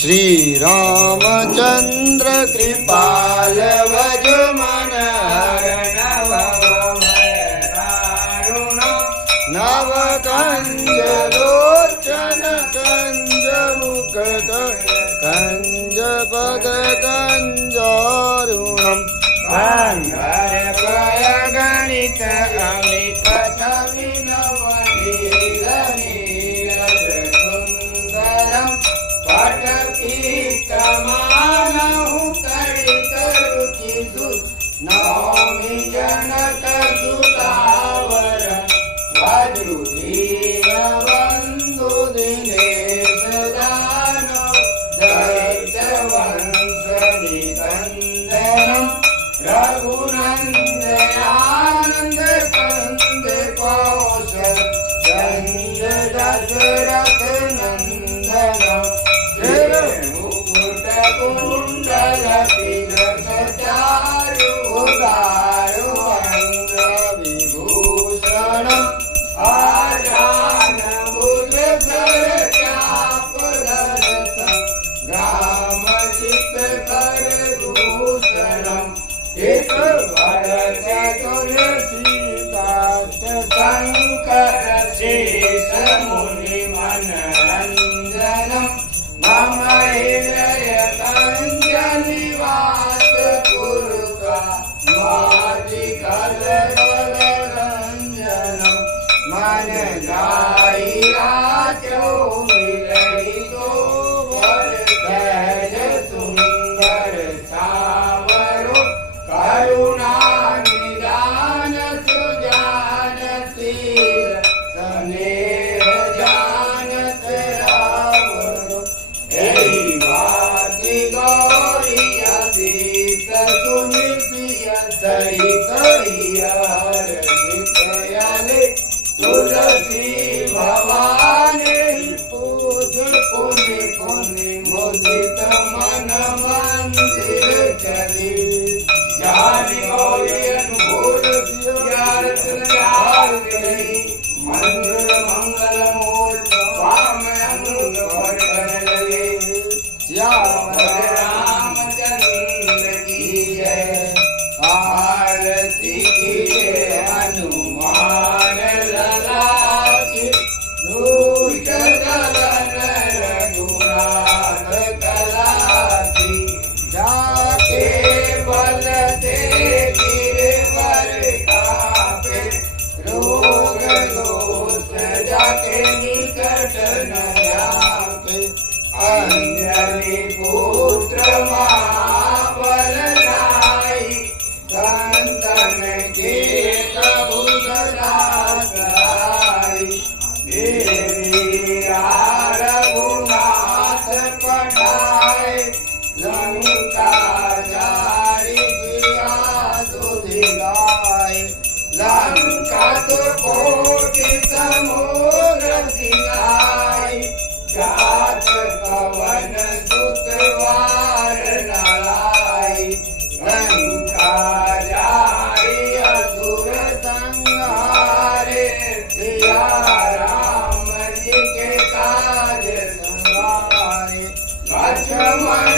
श्री रामचंद्र कृपाल भज मन हर नव कंज लोचन कंज मुख कंज पद कंजारुणम गंधर्वय गणित अमित छवि नवनील नीरज सुंदरम पटपीतमानहु कलित रुचि सुत नौमि जनक सुतावर वज्रुधीर बंधु दिनेश दानव दैत्य वंश निकंदनम रघुनंदन कंद कौशल चंद दशरथ नंदनम जय मुकुट कुंडल तिलक चारु दारु अंग विभूषणम आजान मूल धर चाप दरसम ग्राम चित कर भूषणम एक भरत तुलसी दास शंकर शेष मुनि मनरंजनम मम हृदय कंज निवास पुरका माति कल रंजनम मन जाइया चो मिलई तो वर सहज सुंदर सावरो करुणा निदान सुजान शील स्नेह जानत रावरो एहि भाति गौरी अधीत सुनिसिय सहित हर नित्याले तुलसी भवानी पूज पुनि पुनि मुदित मन मंदिर चली जानी गौरी अनुभूत सियारत नजार गई मंगल मंगल मूल वाम अंग वर्धन लगे श्याम रामचंद्र की जय आरती की जय हनुमान लला की दुष्ट दलन रघुनाथ कला की जाके बल से गिरवर कापे रोग दोष जाके निकट न जाके अंजलि पुत्र महाबल नाई संतन के कबू सदा सहाय रघुनाथ पठाए लंका जारी किया सुधिगाए लंका तो कोटि समुद्र सिंगाई जात पवन सुत वार नलाई लंका जारी असुर संहारे सिया राम जी के काज संवारे लक्ष्मण